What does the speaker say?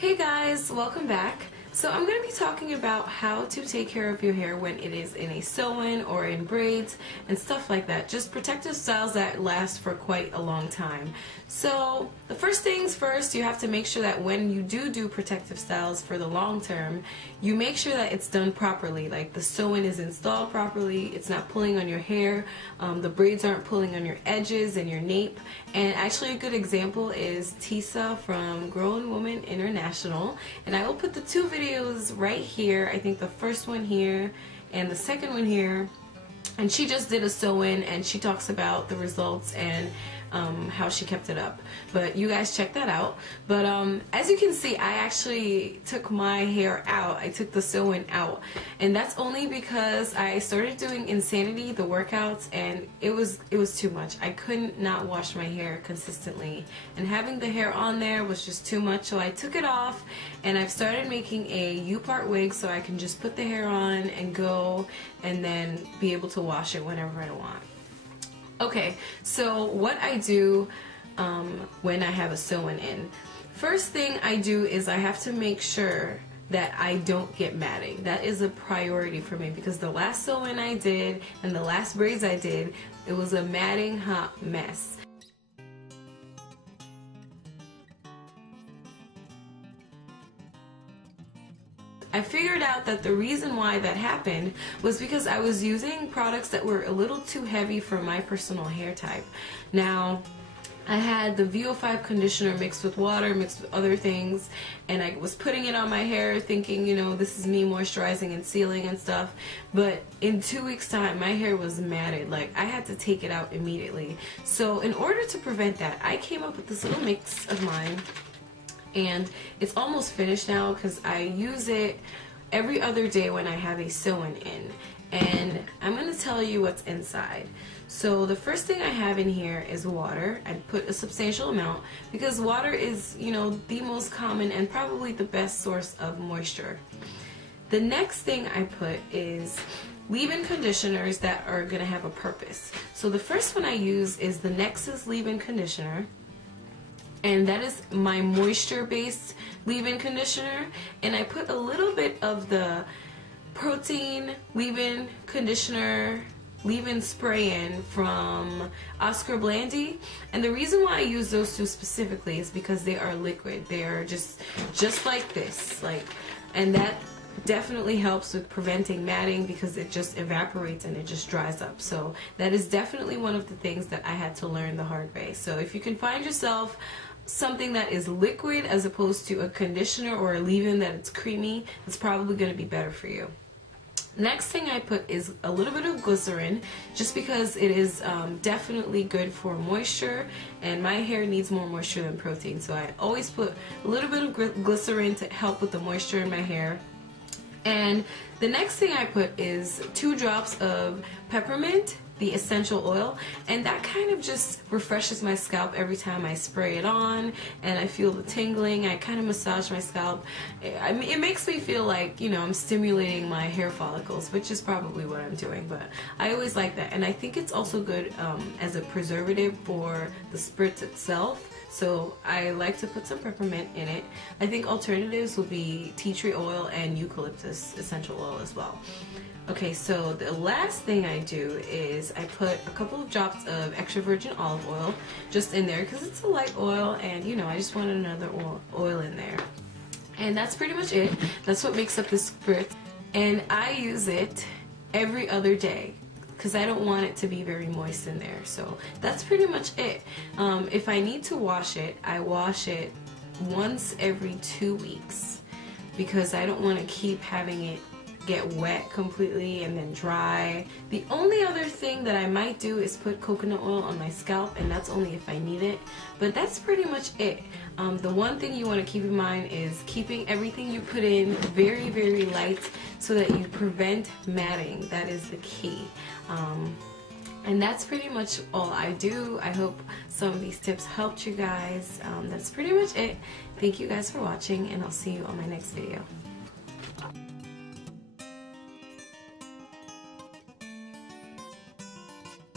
Hey guys, welcome back. So I'm going to be talking about how to take care of your hair when it is in a sew-in or in braids and stuff like that. Just protective styles that last for quite a long time. So the first things first, you have to make sure that when you do protective styles for the long term, you make sure that it's done properly. Like the sew-in is installed properly, it's not pulling on your hair, the braids aren't pulling on your edges and your nape. And actually a good example is Tisa from Grown Woman International. And I will put the two videos right here. I think the first one here and the second one here. And she just did a sew-in and she talks about the results and how she kept it up. But you guys check that out. But as you can see, I actually took my hair out. I took the sew-in out. And that's only because I started doing Insanity, the workouts, and it was too much. I couldn't not wash my hair consistently. And having the hair on there was just too much. So I took it off and I've started making a U-part wig so I can just put the hair on and go and then be able to wash it whenever I want. Okay, so what I do when I have a sew-in in. First thing I do is I have to make sure that I don't get matting. That is a priority for me because the last sew-in I did and the last braids I did, it was a matting hot mess. I figured out that the reason why that happened was because I was using products that were a little too heavy for my personal hair type. Now, I had the VO5 conditioner mixed with water, mixed with other things, and I was putting it on my hair thinking, you know, this is me moisturizing and sealing and stuff. But in 2 weeks time, my hair was matted. Like, I had to take it out immediately. So in order to prevent that, I came up with this little mix of mine. And it's almost finished now because I use it every other day when I have a sew-in in. And I'm going to tell you what's inside. So the first thing I have in here is water. I put a substantial amount because water is, you know, the most common and probably the best source of moisture. The next thing I put is leave-in conditioners that are going to have a purpose. So the first one I use is the Nexxus leave-in conditioner. And that is my moisture-based leave-in conditioner. And I put a little bit of the protein leave-in conditioner, leave-in spray-in from Oscar Blandy. And the reason why I use those two specifically is because they are liquid. They are just like this. And that definitely helps with preventing matting because it just evaporates and it just dries up. So that is definitely one of the things that I had to learn the hard way. So if you can find yourself something that is liquid as opposed to a conditioner or a leave-in that it's creamy, it's probably going to be better for you. Next thing I put is a little bit of glycerin, just because it is definitely good for moisture, and my hair needs more moisture than protein, so I always put a little bit of glycerin to help with the moisture in my hair. And the next thing I put is 2 drops of peppermint, the essential oil, and that kind of just refreshes my scalp every time I spray it on, and I feel the tingling. I kind of massage my scalp. I mean, it makes me feel like, you know, I'm stimulating my hair follicles, which is probably what I'm doing, but I always like that. And I think it's also good as a preservative for the spritz itself. So I like to put some peppermint in it. I think alternatives will be tea tree oil and eucalyptus essential oil as well. Okay, so the last thing I do is I put a couple of drops of extra virgin olive oil just in there because it's a light oil, and you know, I just wanted another oil in there. And that's pretty much it. That's what makes up this spritz. And I use it every other day because I don't want it to be very moist in there. So that's pretty much it. If I need to wash it, I wash it once every 2 weeks because I don't want to keep having it get wet completely and then dry. The only other thing that I might do is put coconut oil on my scalp, and that's only if I need it. But that's pretty much it. The one thing you want to keep in mind is keeping everything you put in very, very light so that you prevent matting. That is the key. And that's pretty much all I do. I hope some of these tips helped you guys. That's pretty much it. Thank you guys for watching, and I'll see you on my next video.